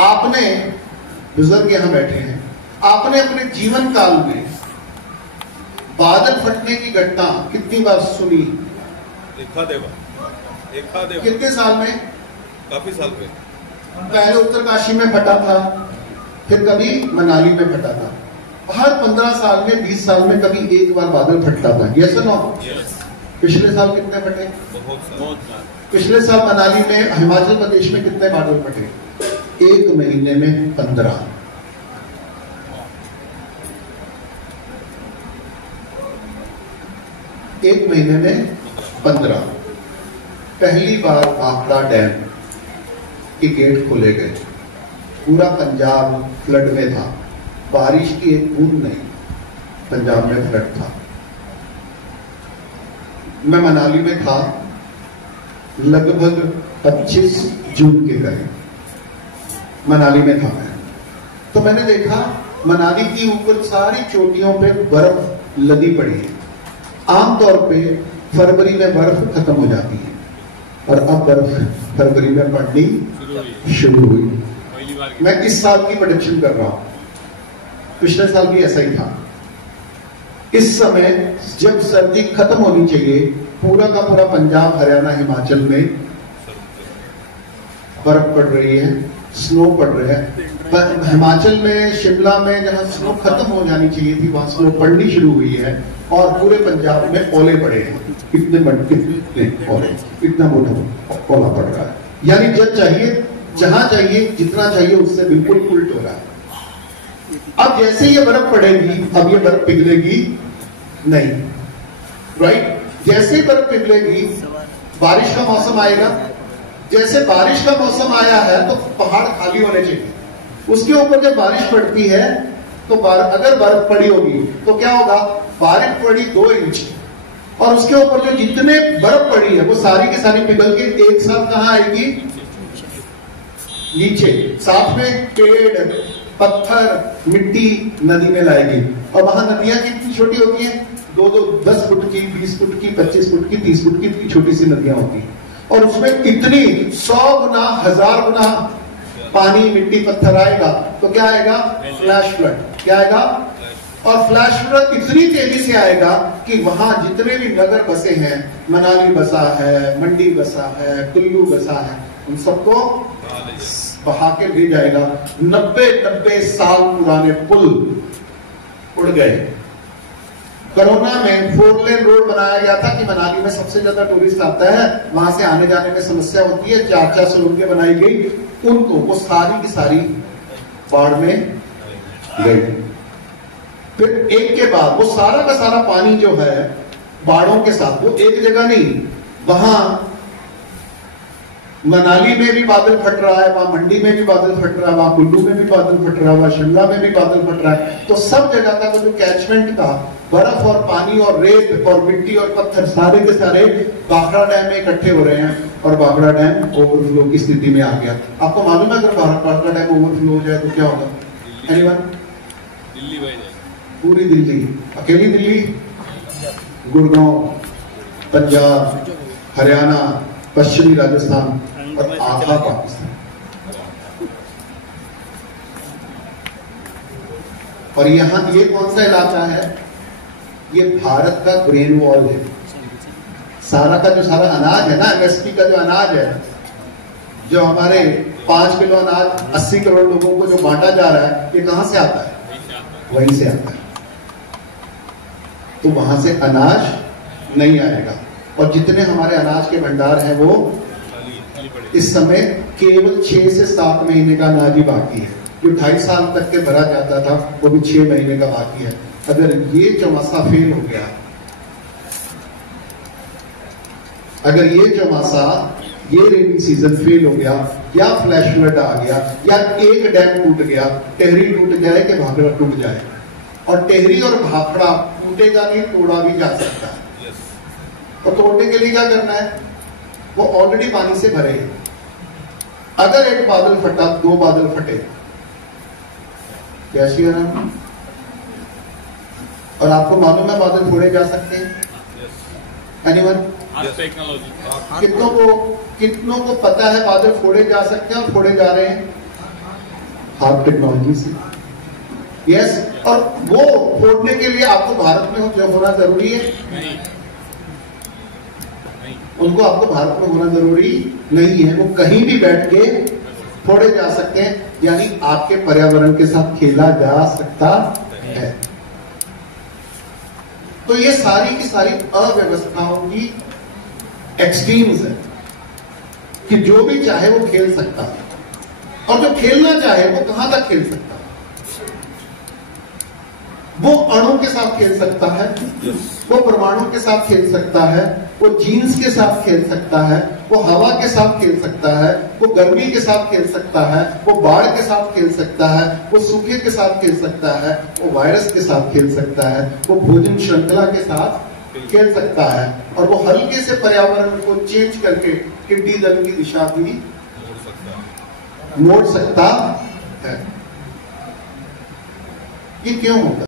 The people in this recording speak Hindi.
आपने, बुजुर्ग यहां बैठे हैं, आपने अपने जीवन काल में बादल फटने की घटना कितनी बार सुनी? कितने साल में? काफी साल में। पहले उत्तरकाशी में फटा था, फिर कभी मनाली में फटा था। हर 15 साल में, 20 साल में कभी एक बार बादल फटता था। यस और नो? पिछले साल कितने फटे? बहुत। पिछले साल मनाली में, हिमाचल प्रदेश में कितने बादल फटे? एक महीने में 15। एक महीने में 15। पहली बार भाखड़ा डैम के गेट खोले गए। पूरा पंजाब फ्लड में था, बारिश की एक बूंद नहीं, पंजाब में फ्लड था। मैं मनाली में था लगभग 25 जून के करीब, मनाली में था मैं। तो मैंने देखा मनाली की ऊपर सारी चोटियों पे बर्फ लदी पड़ी है। आमतौर पे फरवरी में बर्फ खत्म हो जाती है, और अब बर्फ फरवरी में पड़नी शुरू हुई। मैं इस साल की प्रेडिक्शन कर रहा हूं, पिछले साल भी ऐसा ही था। इस समय जब सर्दी खत्म होनी चाहिए, पूरा का पूरा पंजाब, हरियाणा, हिमाचल में बर्फ पड़ रही है, स्नो पड़ रहा है। हिमाचल में, शिमला में जहां स्नो खत्म हो जानी चाहिए थी, वहां स्नो पड़नी शुरू हुई है, और पूरे पंजाब में ओले पड़े हैं। कितने ओले, इतना मोटा ओला पड़ रहा है। यानी जब चाहिए, जहां चाहिए, जितना चाहिए, उससे बिल्कुल उल्ट हो रहा है। अब जैसे ये बर्फ पड़ेगी, अब ये बर्फ पिघलेगी नहीं, राइट? जैसे बर्फ पिघलेगी, बारिश का मौसम आएगा। जैसे बारिश का मौसम आया है तो पहाड़ खाली होने चाहिए। उसके ऊपर जब बारिश पड़ती है तो अगर बर्फ पड़ी होगी तो क्या होगा? बारिश पड़ी 2 इंच, और उसके ऊपर जो जितने बर्फ पड़ी है वो सारी की सारी पिघल के एक साथ कहां आएगी? नीचे। साथ में पेड़, पत्थर, मिट्टी नदी में लाएगी। और वहां नदियां कितनी छोटी होती हैं? 10 फुट की, 20 फुट की, 25 फुट की, 30 फुट की, इतनी छोटी सी नदियां होती हैं। और उसमें इतनी 100 गुना, 1000 गुना पानी, मिट्टी, पत्थर आएगा तो क्या आएगा? Flash flood. क्या आएगा? और फ्लैश फ्लड इतनी तेजी से आएगा कि वहां जितने भी नगर बसे हैं, मनाली बसा है, मंडी बसा है, कुल्लू बसा है, उन सबको बहा के ले जाएगा। 90 साल पुराने पुल उड़ गए। कोरोना में 4 लेन रोड बनाया गया था कि मनाली में सबसे ज्यादा टूरिस्ट आता है, वहां से आने जाने में समस्या होती है। 400 रोड बनाई गई, उनको वो सारी की सारी बाढ़ में गई। फिर एक के बाद वो सारा का सारा पानी जो है बाढ़ों के साथ, वो एक जगह नहीं, वहां मनाली में भी बादल फट रहा है, वहां मंडी में भी बादल फट रहा है, वहां कुल्लू में भी बादल फट रहा है, वहां शिमला में भी बादल फट रहा है। तो सब जगह का जो कैचमेंट था, बर्फ और पानी और रेत और मिट्टी और पत्थर सारे के सारे भाखड़ा डैम में इकट्ठे हो रहे हैं, और भाखड़ा डैम ओवरफ्लो की स्थिति में आ गया। आपको मालूम है अगर भाखड़ा डैम ओवरफ्लो हो जाए तो क्या होगा? एनीवन? दिल्ली बह जाए, पूरी दिल्ली, अकेली दिल्ली, गुड़गांव, पंजाब, हरियाणा, पश्चिमी राजस्थान और आधा पाकिस्तान। और यहां ये कौन सा इलाका है? ये भारत का ग्रेन वॉल है। सारा का जो सारा अनाज है ना, एमएसपी का जो अनाज है, जो हमारे 5 किलो अनाज 80 करोड़ लोगों को जो बांटा जा रहा है, ये कहां से आता है? वहीं से आता है। तो वहां से अनाज नहीं आएगा, और जितने हमारे अनाज के भंडार हैं वो इस समय केवल 6 से 7 महीने का अनाज ही बाकी है। जो 2.5 साल तक के भरा जाता था वो भी 6 महीने का बाकी है। अगर ये चौमासा फेल हो गया, अगर ये चौमासा, ये रेनी सीजन फेल हो गया, या फ्लैश फ्लड आ गया, या एक डैम टूट गया, टेहरी टूट जाए कि भाखड़ा टूट जाए, और टेहरी और भाखड़ा टूटेगा नहीं, तोड़ा भी जा सकता है। तो तोड़ने के लिए क्या करना है? वो ऑलरेडी पानी से भरे हैं। अगर एक बादल फटा, 2 बादल फटे, कैसी है ना? और आपको मालूम है बादल फोड़े जा सकते हैं? एनीवन? कितनों को पता है बादल फोड़े जा सकते हैं और फोड़े जा रहे हैं? हार्प टेक्नोलॉजी से। यस, और वो फोड़ने के लिए आपको भारत में जो होना जरूरी है, नहीं उनको आपको भारत में होना जरूरी नहीं है, वो कहीं भी बैठ के फोड़े जा सकते हैं, यानी आपके पर्यावरण के साथ खेला जा सकता है। तो ये सारी की सारी अव्यवस्थाओं की एक्सट्रीम्स है कि जो भी चाहे वो खेल सकता है, और जो खेलना चाहे वो कहां तक खेल सकता है। वो अणु के साथ खेल सकता है, वो परमाणु के साथ खेल सकता है, वो जीन्स के साथ खेल सकता है, वो हवा के साथ खेल सकता है, वो गर्मी के साथ खेल सकता है, वो बाढ़ के साथ खेल सकता है, वो सूखे के साथ खेल सकता है, वो वायरस के साथ खेल सकता है, वो भोजन श्रृंखला के साथ खेल सकता है, और वो हल्के से पर्यावरण को चेंज करके टिड्डी दल की दिशा भी मोड़ सकता है। ये क्यों होगा?